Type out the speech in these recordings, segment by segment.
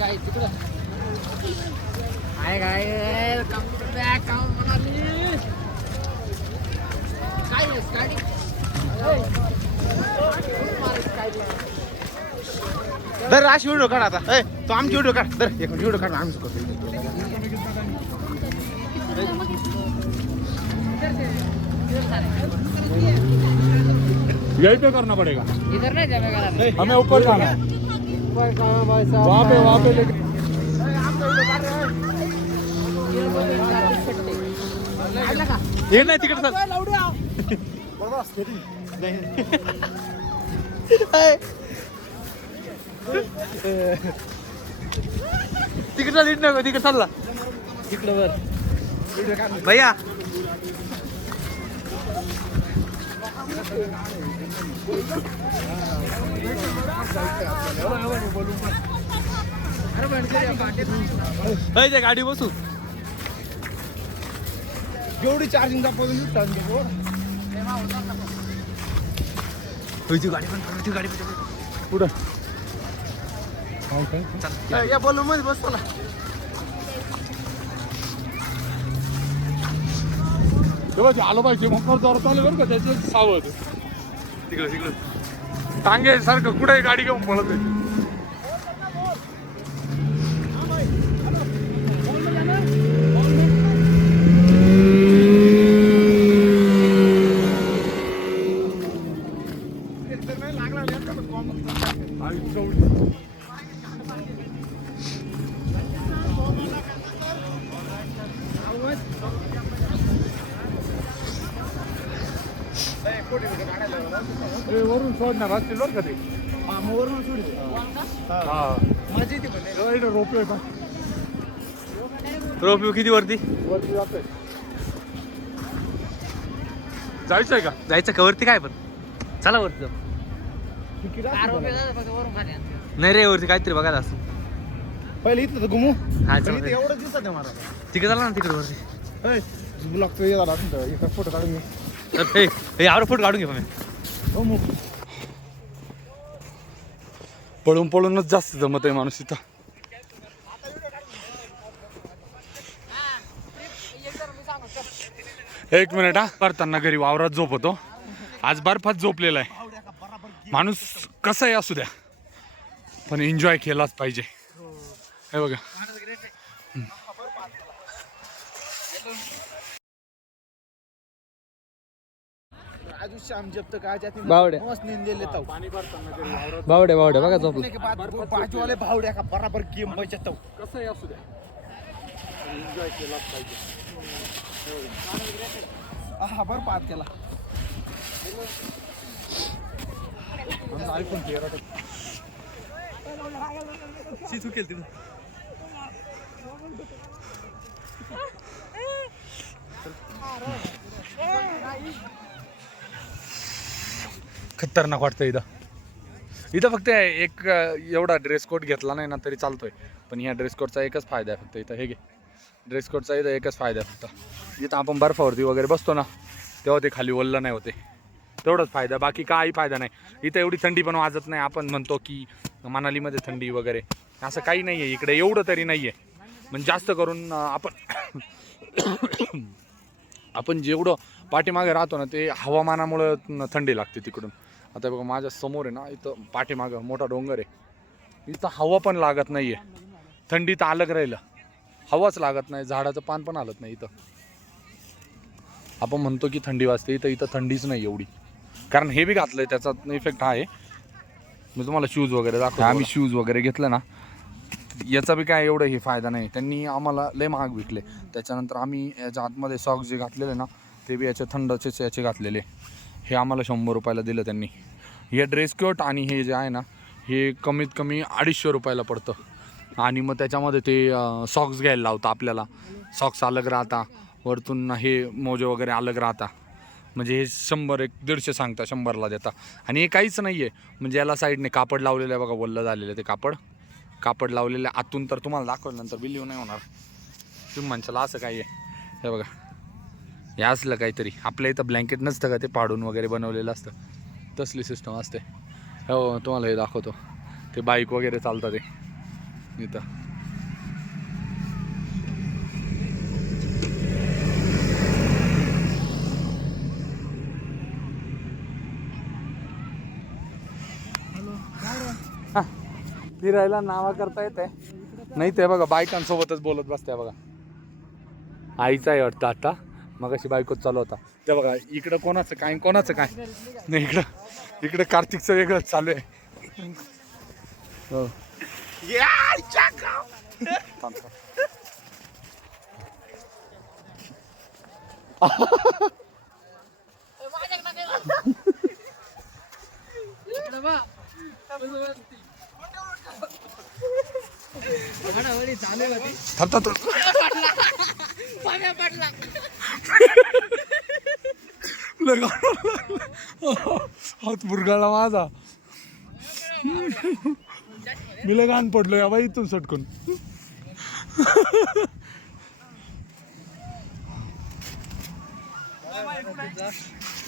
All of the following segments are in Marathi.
काय तिकडं काय काय काम म्हणाली काय दर अशी व्हिडिओ काढ आता तो आमची व्हिडिओ काढ दर एक व्हिडिओ काढ आम्ही करतो यही पे करना पड़ेगा इधर नहीं जाएगा हमें ऊपर जाना है वहाँ पे लेके हे नाही तिकडे तिकडचा लीड नको तिकडे चालला तिकडं वर भैया गाडी बसू जेवढी चार्जिंग दाखवली गाडी पण गाडी पुढं या बोलून मध्ये बसतो ना तेव्हा आलो पाहिजे मग जोरात आलं बरं का त्याचं सावध तिकडं टांगे सारखं कुठे गाडी घेऊन पळत आहे वरून सोडणार असतील बरं का ते वरून सोडते माझी ती पण रोपवे का रोप किती वरती वरती जातोय जायचंय का जायचं का वरती काय पण चला वरती जाऊ नाही रे वरती काहीतरी बघायला असं पहिले इथं घुमू हा एवढं दिसत आहे मला तिकडे चालला ना तिकडे वरती ब्लॉक तो झाला एका फोटो काढून यावर फोटो काढून घे मी पळून पळूनच जास्त जमत आहे माणूस इथं एक मिनिट हा करताना घरी वावरात झोपतो आज बर्फात झोपलेला आहे माणूस कसाही असू द्या पण एन्जॉय केलाच पाहिजे हे बघा बावड्या बघा झोपलं बाजूवाले भावड्या का बराबर गेम बचत कसंही असू द्या एन्जॉय केलाच पाहिजे हा बरं पात केला आयफोन 13 चुकेल तिथून खतरनाक वाटतं इथं फक्त एक एवढा ड्रेस कोड घेतला नाही ना तरी चालतोय पण ह्या ड्रेस कोडचा एकच फायदा आहे फक्त इथं हे घे ड्रेस कोडचा इथं एकच फायदा आहे फक्त इथं आपण बर्फावरती वगैरे बसतो ना तेव्हा ते खाली ओल्लं नाही होते तेवढाच फायदा बाकी काही फायदा नाही इथं एवढी थंडी पण वाजत नाही आपण म्हणतो की मनालीमध्ये थंडी वगैरे असं काही नाही आहे इकडे एवढं तरी नाही आहे म्हणजे जास्त करून आपण जेवढं पाठीमागे राहतो ना ते हवामानामुळं थंडी लागते तिकडून आता बघा माझ्या समोर आहे ना इथं पाठीमागं मोठा डोंगर आहे इथं हवा पण लागत नाही आहे थंडी तर अलग राहिलं हवाच लागत नाही झाडाचं पान पण हलत नाही इथं आपण म्हणतो की थंडी वाजते इथं थंडीच नाही एवढी कारण हे बी घातलंय त्याचा इफेक्ट आहे मी तुम्हाला शूज वगैरे दाखवतो आम्ही शूज वगैरे घेतलं ना याचा बी काय एवढं हे फायदा नाही त्यांनी आम्हाला लय महाग विकले त्याच्यानंतर आम्ही याच्या आतमध्ये सॉक्स जे घातलेले ना ते बी याचे थंडचेच याचे घातलेले हे आम्हाला 100 रुपयाला दिलं त्यांनी हे ड्रेस कोट आणि हे जे आहे ना हे कमीत कमी 250 रुपयाला पडतं आणि मग त्याच्यामध्ये ते सॉक्स घ्यायला लावतं आपल्याला सॉक्स अलग राहता वरतून हे मोजे वगैरे अलग राहता म्हणजे हे 100-150 सांगता 100ला देता आणि हे काहीच नाही आहे म्हणजे याला साईडने कापड लावलेलं आहे बघा वल्लं झालेलं ते कापड लावलेलं आहे आतून तर तुम्हाला दाखवल्यानंतर बिलीव नाही होणार तुम्ही म्हणशाला असं काही आहे हे बघा हे असलं काहीतरी आपल्या इथं ब्लँकेट नसतं का ते पाडून वगैरे बनवलेलं असतं तसली सिस्टम असते हो तुम्हाला हे दाखवतो ते बाईक वगैरे चालतं ते इथं फिरायला नावा करता येते नाही ते बघा बायकांसोबतच बोलत बसते बघा. आईचा आहे वाटतं आता, मग अशी बायकोच चालू होता ते बघा. इकडं कोणाचं काय नाही, इकडं कार्तिकचं वेगळंच चालू आहे. हो. थांब. हात बुरगाळला माझा. मी लय घाण पडलो या बाई इथून सटकून.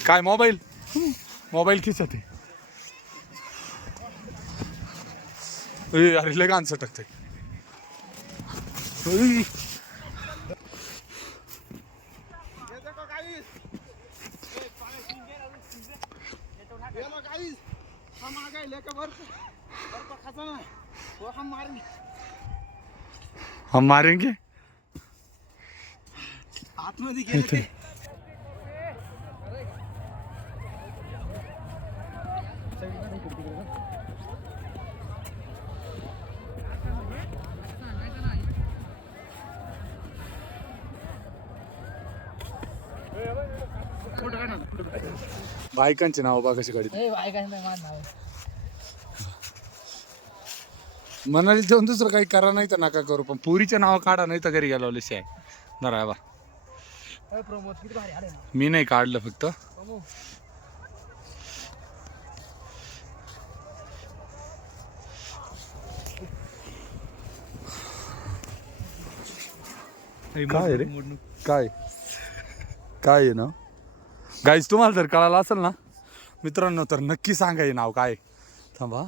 काय मोबाईल खिचत आहे. अरे लय घाण सटकते. हम मारेंगे आतमध्ये गेले. बायकांचे नाव बघा कशी गाडी. मनाली जाऊन दुसरं काही करा नाही तर नका करू, पण पुरीचे नाव काढा नाही तर घरी गेलो आहे ना बा. मी नाही काढलं फक्त. काय रे काय आहे ना गाईज, तुम्हाला जर कळालं असेल ना मित्रांनो तर नक्की सांगा हे नाव काय. थांबा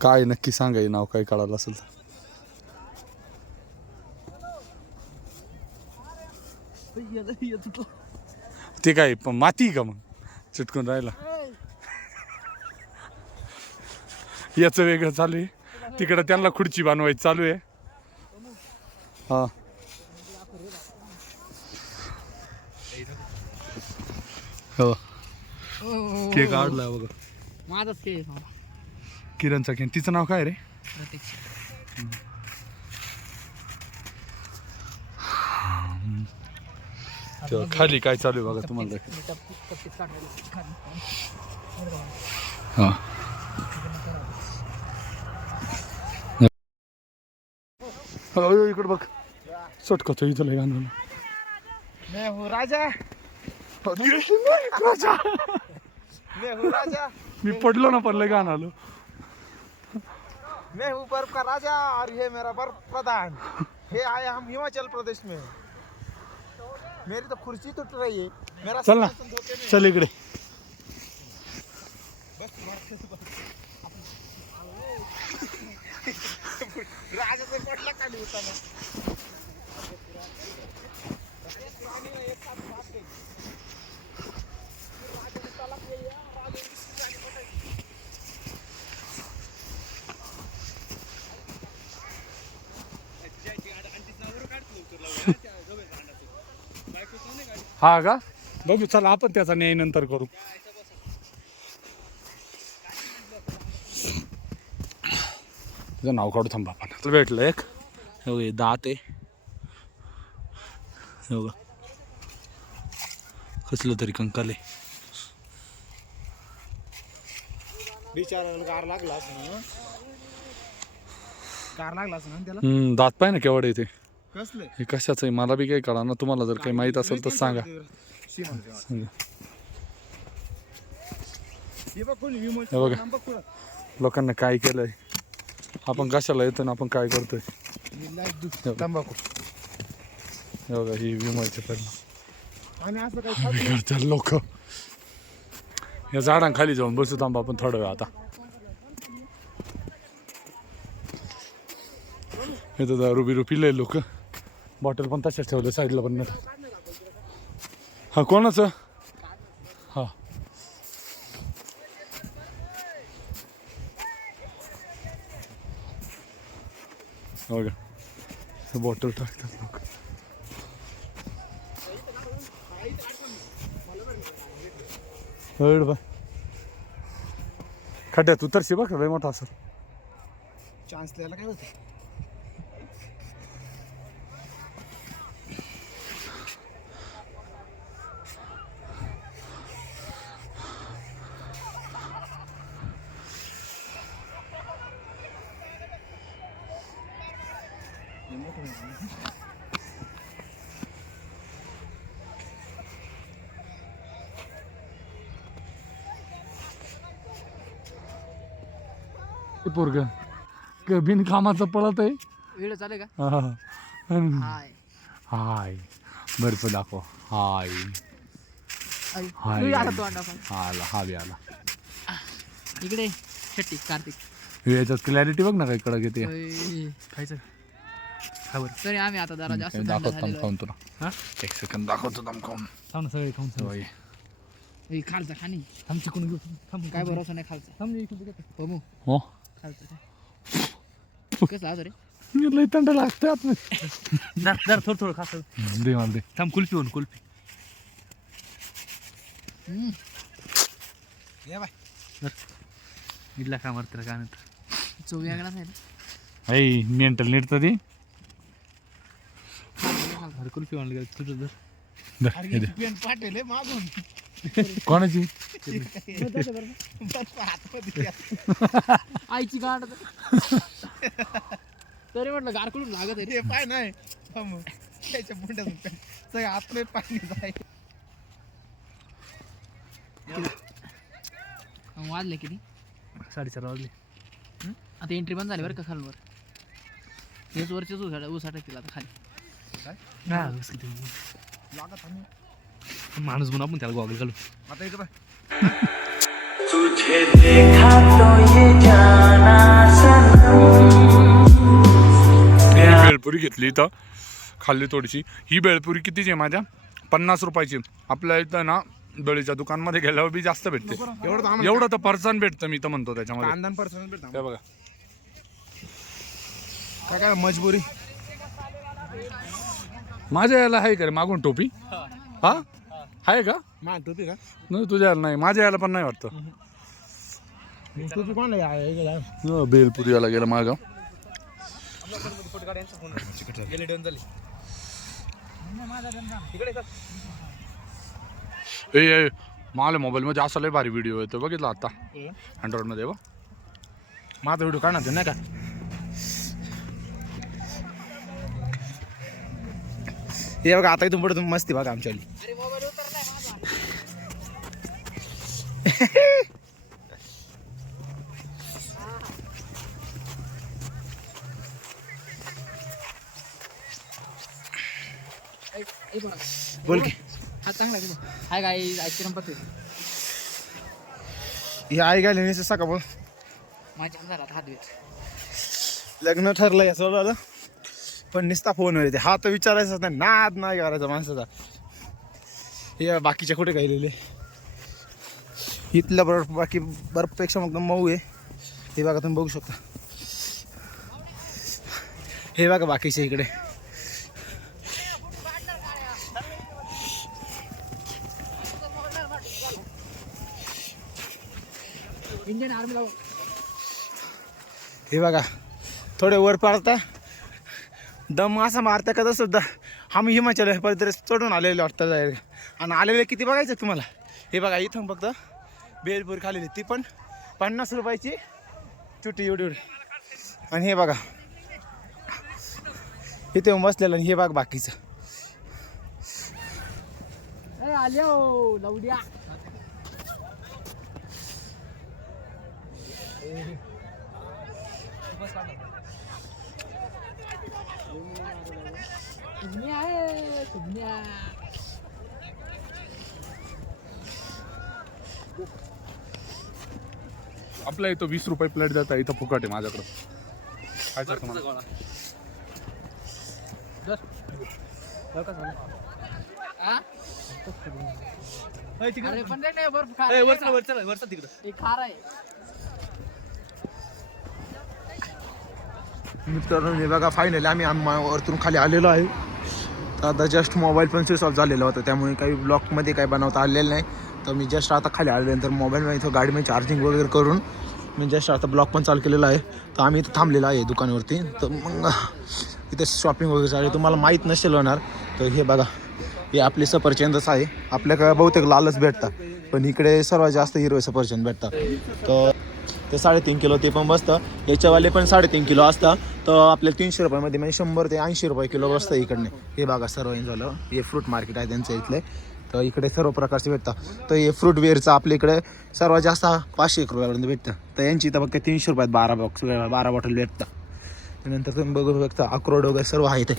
काय नक्की सांगा हे नाव काय कळालं असेल तर. ते काय पण माती का मग चिटकून राहिला. याच वेगळं चालू आहे, तिकडं त्यांना खुर्ची बनवायची चालू आहे. हा हो केक काढलाय बघा माझाच केक. किरणचा केक. तिचं नाव काय रे. खाली काय चालू आहे बघा तुम्हाला. हा इकडे बघ सटकत इथं लय गाणं. मैं हूँ राजा. मी पडलो ना पण लय गाणं आलो. मैं हूँ बर्फ का राजा और ये मेरा बर्फ प्रधान. हे आए हम हिमाचल प्रदेश में. मेरी तो कुर्सी टूट रही है. मेरा चल ना चल इकडे. राजाचा पटला काढी होता ना. हा का बघू चला आपण त्याचा न्याय नंतर करू. तुझं नाव काढू थांबा आपण. भेटलं एक हे दात आहे कसलं तरी कंकाल आहे. बिचाराला कार लागला असं त्याला. दात पाय ना केवढ येते. कसले हे कशाचं आहे मला बी काही कळा ना. तुम्हाला जर काही माहित असेल तर सांगा. हे बघा लोकांना काय केलंय. आपण कशाला येतो ना आपण काय करतोय. तंबाखू. हे बघा ही विमलचे परिणाम आणि असं काही करतात लोक. या झाडांखाली जाऊन बसू थांबा आपण थोडा वेळ आता. इथं दारू बिरू पिले लोक. बॉटल पण तशाच ठेवलं साईडला पण नाही. हा कोणाचं? हा हो का बॉटल टाकतात लोक. बा खड्ड्यात उतरशी बघ लय मोठा असेल. चान्स द्यायला काय होते. पोरग बिनकामाचं पळत आहे. व्हिडिओ चालेल का? हा. हाय हाय बर्फ दाखव. हाय हाय तू आला तोंडा पण. आला हा बी आला. इकडे शेट्टी कार्तिक. याच्यात क्लॅरिटी बघ ना काय कडक येते. खायचं खबर तरी आम्ही आता जरा जास्त दाखवतो थांब खाऊन तुला. एक सेकंद दाखवतो थांब खाऊन. थांब ना सगळे खाऊन होय. खालचा खाणी थांब चिकून घेऊ. थांब काय भरोसा नाही खालचा. थांब हो मग हो खालचा कसं आज रे लय थंड लागतं आतमध्ये. जरा थोडं थोडं खास दे मला दे. थांब कुल्फी होऊन कुल्फी. ये बाय इडला खा मारत का नंतर चव वेगळाच आहे ना. ऐ मेंटल नीट तर दे. कुल्फी आणलं तुझं जर हे दे. पेन पाठवले मागून. कोणाची? आईची गाठ तरी म्हटलं गारकुलून लागत आहे. हे पाय नाही त्याच्या मुंड्यातून सगळं आतले पाणी जाय. वाजले किती? 4:30 वाजले. आता एंट्री बंद झाली बरं का खालवर. हेच वरचेच ऊस अटकतील आता खाली. लागत आम्ही माणूस म्हणून आपण त्याला गॉगल घालू. आता इथं बाय. बेळपुरी घेतली इथं खाल्ली थोडीशी. ही बेळपुरी कितीची आहे माझ्या? 50 रुपयाची. आपल्या इथं ना दळीच्या दुकानमध्ये गेल्यावर बी जास्त भेटते. एवढं तर पर्सन भेटतं मी तर म्हणतो त्याच्यामध्ये. कांदा पर्सन भेटतं. हे बघा काय काय मजबुरी. माझ्या याला आहे का रे मागून टोपी? हा आहे का? मा टोपी का? नाही तुझ्या याला नाही. माझ्या याला पण नाही वाटतं. टोपी कोणाला आहे? बेलपुरी याला गेला माग. ए मला मोबाईल मध्ये असा लय भारी व्हिडिओ येतो बघितला आता अँड्रॉइड मध्ये. माझा व्हिडिओ काढणार नाही का? हे बघा आता इथून पुढे तुम्ही मस्ती बघा आमच्या. बोल की. हा चांगला आहे. हाय गाईज आईस्क्रीम पत्ते हे आई गेले नाही सका बोल. माझ्या झाला हात वेट लग्न ठरलं या सोडलं पण निस्ता फोन येते. हा तर विचारायचाच नाही. नाद नाही करायचा माणसाचा. हे बाकीच्या कुठे गायलेले इथल्या बर्फ बाकी बर्फपेक्षा मग मऊ आहे. हे बघा तुम्ही बघू शकता. हे बघा बाकीच्या इकडे. इंडियन आर्मी लाव. हे बघा थोडे वर पाडता दम असा मारता का सुद्धा. आम्ही हिमाचल प्रदेश चढून आलेले वाटतं जाईल. आणि आलेले किती बघायचं तुम्हाला. हे बघा इथून फक्त बेलपुरी खालेली ती पण 50 रुपयाची चुटी एवढी. आणि हे बघा इथे बसलेलं. आणि हे बघ बाकीचं. आलो लवड्या. आपल्या इथं 20 रुपये प्लेट देता, इथं फुकट आहे माझ्याकडं. खायचं तुम्हाला? अरे पण नाही बर्फ खा. वरचा तिकडं. हे खार आहे. मित्रांनो हे बघा फायनली आम्ही वरतून खाली आलेलो आहे. तर आता जस्ट मोबाईल पण स्विच ऑफ झालेला होता, त्यामुळे काही ब्लॉकमध्ये काही बनवता आलेलं नाही. तर मी जस्ट आता खाली आल्यानंतर मोबाईलमध्ये इथं गाडीमध्ये चार्जिंग वगैरे करून मी जस्ट आता ब्लॉक पण चालू केलेला आहे. तर आम्ही इथं थांबलेलो आहे दुकानावरती. तर मग इथे शॉपिंग वगैरे चालू आहे. तुम्हाला माहीत नसेल होणार तर हे बघा, हे आपली सफरचंदच आहे. आपल्याकडे बहुतेक लालच भेटतात, पण इकडे सर्वात जास्त हिरवे सफरचंद भेटतात. तर ते 3.5 किलो ते पण बसतं. याच्यावाले पण 3.5 किलो असतं. तर आपल्याला 300 रुपयामध्ये म्हणजे 100 ते 80 रुपये किलो बसतं इकडने. हे बघा सर्व झालं. हे फ्रूट मार्केट आहे त्यांचं इथले. तर इकडे सर्व प्रकारचे भेटतात. तर हे फ्रूट वेअरचं आपल्या इकडे सर्वात जास्त 500 रुपयापर्यंत भेटतं. तर यांची इथं फक्त 300 रुपयात 12 बॉटल भेटतात. त्यानंतर तुम्ही बघू शकता अक्रोड वगैरे सर्व आहे. ते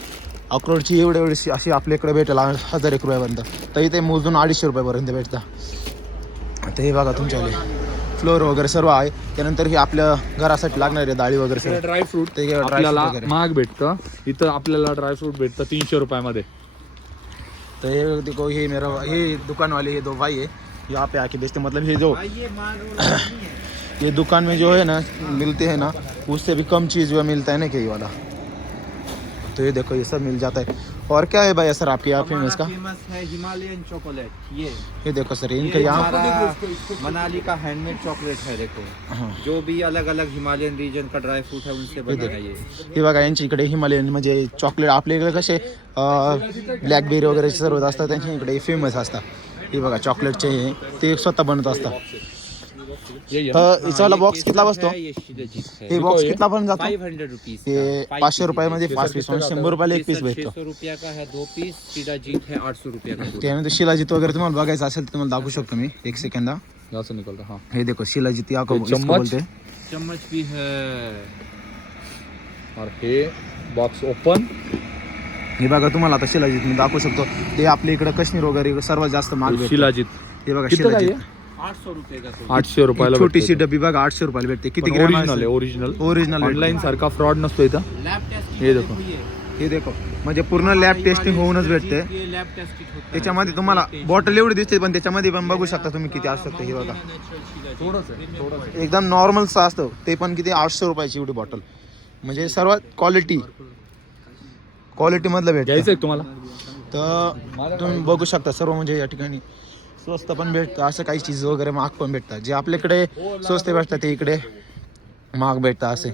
अक्रोडची एवढी अशी आपल्याकडे भेटेल 1001 रुपयापर्यंत. तर इथे मोजून 250 रुपयापर्यंत भेटतं. तर हे बघा तुमच्याकडे फ्लोअर वगैरे सर्व आहे. त्यानंतर हे आपल्या घरासाठी लागणारे डाळी वगैरे सर्व ड्रायफ्रूट ते आपल्याला वगैरे. महाग भेटतं. इथं आपल्याला ड्रायफ्रूट भेटतं 300 रुपयामध्ये. तो ये देखो, ये मेरा ये दुकान वाले ये 2 भाई है, यहाँ पे आके बेचते. मतलब ये जो ये दुकान में जो है ना मिलते हैं ना, उससे भी कम चीज़ जो मिलता है ना कि ये वाला. तो ये देखो ये सब मिल जाता है. और क्या है भाई सर आपके यहाँ फेमस का? फेमस है हिमालयन चॉकलेट. ये देखो सर इनका ये यहाँ हमारा मनाली का हैंडमेड चॉकलेट है. देखो हाँ. जो भी अलग अलग हिमालयन रीजन का ड्राई फ्रूट है उनसे बना है ये. हे बघा यांच्या इकडे हिमालयन म्हणजे चॉकलेट आपल्या इकडे कसे ब्लॅकबेरी वगैरे सर्व असतात, त्यांच्या इकडे फेमस असतात. हे बघा चॉकलेटचे हे ते स्वतः बनवत असतात. तर याचा बॉक्स कितला बसतो? ये शिलाजीत है. हे बॉक्स कितला पण जातो? 500 रुपीज. हे 500 रुपयामध्ये 5 पीस, 100 रुपयाला 1 पीस भेटतो. 600 रुपया का है 2 पीस. शिलाजीत है 800 रुपया का. त्यानंतर शिलाजीत वगैरे तुम्हाला बघायचं असेल तर तुम्हाला दाखवू शकतो मी. 1 सेकंदा. असं निघालं. हा हे देखो शिलाजीत या को हे इसको चम्मच. बोलते. चम्मच भी है. और हे बॉक्स ओपन. हे बघा तुम्हाला आता शिलाजीत मी दाखवू शकतो. ते आपल्या इकडे काश्मीर वगैरे सर्वात जास्त माल भेटतो. शिलाजीत हे बघा किती काय शिलाजीत 800 रुपये का. 800 रुपयाला छोटीशी डब्बी बघा 800 रुपयाला भेटते. किती ग्रॅम ओरिजिनल आहे. ओरिजिनल ओरिजिनल ऑनलाईन सारखा फ्रॉड नसतो इथं. Lab test. ये देखो. हे देखो म्हणजे पूर्ण लॅब टेस्टिंग होऊनच भेटते. ये लैब टेस्टेड होता है. त्याच्यामध्ये तुम्हाला बॉटल एवढी दिसते, पण त्याच्यामध्ये पण बघू शकता तुम्ही किती असतं. हे बघा थोडंच एकदम नॉर्मलचं असतं ते पण किती 800 रुपयाची एवढी बॉटल. म्हणजे सर्वात क्वालिटी मधलं भेटतं. घ्यायचं आहे तुम्हाला. तर तुम्ही बघू शकता सर्व म्हणजे या ठिकाणी स्वस्त पण भेटतं. असं काही चीज वगैरे महाग पण भेटतात. जे आपल्याकडे स्वस्त भेटतात ते इकडे महाग भेटतात असे.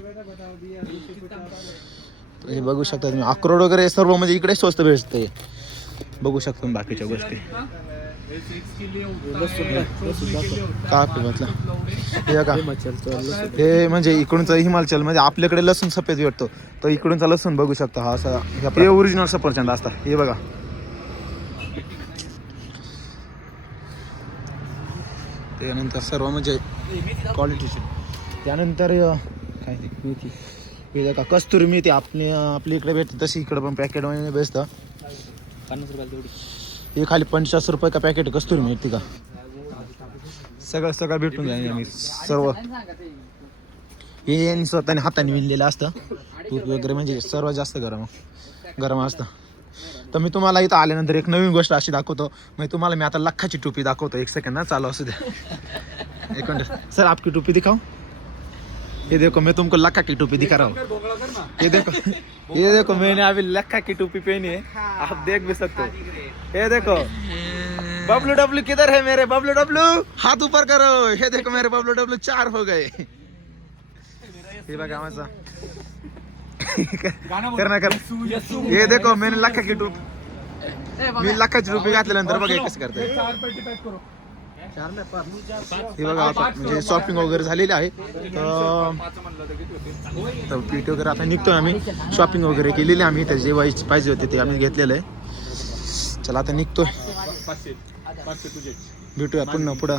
तर हे बघू शकता तुम्ही अक्रोड वगैरे सर्व म्हणजे इकडे स्वस्त भेटते. बघू शकता तुम्ही बाकीच्या गोष्टी. का म्हटलं हे का हे म्हणजे इकडूनचं हिमाचल मध्ये आपल्याकडे लसूण सफेद भेटतो. तर इकडूनचा लसूण बघू शकता हा असा हे ओरिजिनल सफरचंद असतात. हे बघा त्यानंतर सर्व म्हणजे क्वालिटीचे. त्यानंतर काय ते मेथी. हे बघा कस्तुरी मेथी आपल्या इकडे भेटते तशी इकडे पण पॅकेटमध्ये भेटतं. 50 रुपयाला तेवढी. हे खाली 50 रुपये का पॅकेट कस्तुरी मेथी का. सगळं भेटून जाईल. आम्ही सर्व हे स्वतःने हाताने विणलेलं असतं. तूप वगैरे म्हणजे सर्वात जास्त गरम असतं. तर मी तुम्हाला इथं आल्यानंतर एक नवीन गोष्ट अशी दाखवतो. म्हणजे तुम्हाला मी आता लखाची टोपी दाखवतो. 1 सेकंड ना चालू असू द्या. 1 मिनट सर आपकी टोपी दिखाओ. ये देखो मैं तुमको लक्का की टोपी दिखा रहा हूँ. ये देखो मैंने अभी लक्का की टोपी पहनी है. आप देख भी सकते हो. ये देखो बबलू डब्लू किधर है मेरे बबलू डब्लू. हाथ ऊपर करो. ये देखो मेरे बबलू डब्लू 4 हो गए. हे बघा माझा कर. ये देखो मैंने लक्का की टोपी मी लखाची टोपी घातल्यानंतर बघा कसं करते. हे बघा आता म्हणजे शॉपिंग वगैरे झालेली आहे. तर पीठ वगैरे आता निघतो. आम्ही शॉपिंग वगैरे केलेली आम्ही. त्या जे पाहिजे होते ते आम्ही घेतलेलं आहे. चला आता निघतोय. भेटूया पुन्हा पुढं.